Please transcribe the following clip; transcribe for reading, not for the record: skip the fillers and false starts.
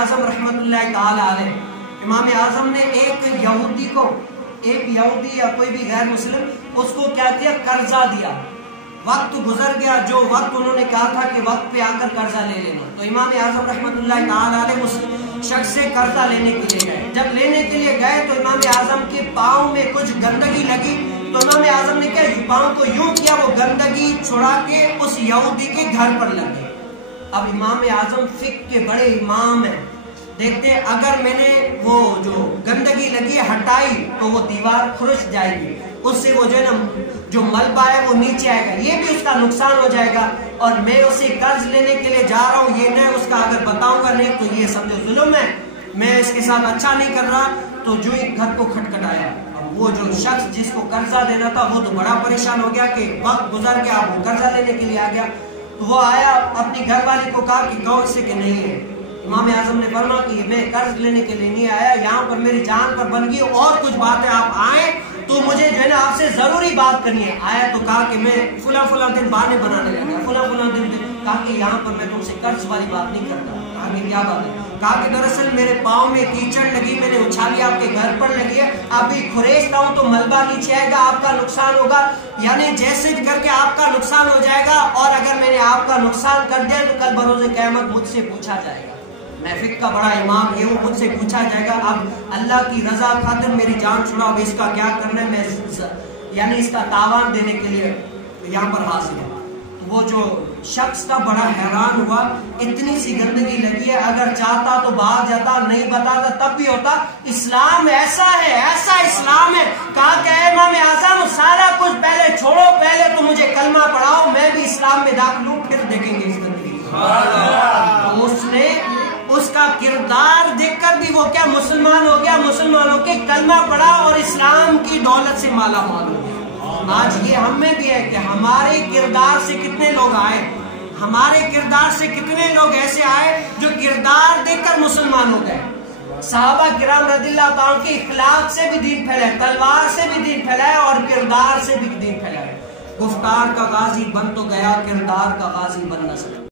اعظم رحمۃ اللہ تعالی علیہ، امام اعظم نے ایک یہودی یا کوئی بھی غیر مسلم اس کو کیا کیا، قرضہ دیا. وقت گزر گیا، جو وقت انہوں نے کہا تھا کہ وقت پہ آ کر قرضہ لے لینا، تو امام اعظم رحمۃ اللہ تعالی علیہ اس شخص سے قرضہ لینے کے لیے گئے. جب لینے کے لیے گئے تو امام اعظم کے پاؤں میں کچھ گندگی لگی، تو امام اعظم نے کیا، پاؤں کو یوں کیا، وہ گندگی چھڑا کے اس یہودی کے گھر پر لگ گئی. اب امام اعظم فقہ کے بڑے امام ہیں، دیکھتے ہیں اگر میں نے وہ جو گندگی لگی ہٹائی تو وہ دیوار کھرش جائے گی، اس سے وہ جو ہے نا جو ملبہ ہے وہ نیچے آئے گا، یہ بھی اس کا نقصان ہو جائے گا، اور میں اسے قرض لینے کے لیے جا رہا ہوں، یہ نہ اس کا اگر بتاؤں گا نہیں تو یہ سمجھو ظلم ہے، میں اس کے ساتھ اچھا نہیں کر رہا. تو جو ہی گھر کو کھٹکھٹایا، اب وہ جو شخص جس کو قرضہ دینا تھا وہ تو بڑا پریشان ہو گیا کہ وقت گزر گیا، اب وہ قرضہ لینے کے لیے آ گیا. تو وہ آیا، اپنی گھر والی کو کہا کہ کہو اسے کہ نہیں ہے. امام اعظم نے فرمایا کہ میں قرض لینے کے لیے نہیں آیا، یہاں پر میری جان پر بن گئی، اور کچھ باتیں آپ آئیں تو مجھے جو ہے نا آپ سے ضروری بات کرنی ہے. آیا تو کہا کہ میں فلاں دن بہانے بنانے لگا، فلاں دن، کہا کہ یہاں پر میں تم سے قرض والی بات نہیں کرتا. کہا کہ کیا بات ہے؟ کہا کہ دراصل میرے پاؤں میں کیچڑ لگی، میں نے اچھالی آپ کے گھر پر لگی ہے، ابھی کھریچتا ہوں تو ملبہ نیچے آئے گا، آپ کا نقصان ہوگا، یعنی جیسے کر کے آپ کا نقصان ہو جائے گا، اور اگر میں نے آپ کا نقصان کر دیا تو کل بروز قیامت مجھ سے پوچھا جائے گا. میں فقہ کا بڑا امام یہ مجھ سے پوچھا جائے گا، اب اللہ کی رضا خاطر میری جان چھڑا، اب اس کا کیا کرنا ہے، میں یعنی اس کا تاوان دینے کے لیے یہاں پر حاضر ہے. وہ جو شخص تھا بڑا حیران ہوا، اتنی سی گندگی لگی ہے، اگر چاہتا تو باہر جاتا، نہیں بتاتا تب بھی ہوتا. اسلام ایسا ہے، ایسا اسلام ہے. کہا کہ اے امام اعظم سارا کچھ پہلے چھوڑو، پہلے تو مجھے کلمہ پڑھاؤ، میں بھی اسلام میں داخل ہوں، پھر دیکھیں گے اس گندگی کو. اس نے اس کا کردار دیکھ کر بھی وہ کیا مسلمان ہو گیا، مسلمانوں کے کلمہ پڑھا اور اسلام کی دولت سے مالا مال ہو گیا. آج یہ ہم میں بھی ہے کہ ہمارے کردار سے کتنے لوگ آئے، ہمارے کردار سے کتنے لوگ ایسے آئے جو کردار دیکھ کر مسلمان ہو گئے. صحابہ کرام رضی اللہ تعالیٰ کے اخلاق سے بھی دین پھیلائے، تلوار سے بھی دین پھیلائے، اور کردار سے بھی دین پھیلائے. گفتار کا غازی بن تو گیا، کردار کا غازی بن نہ سکا.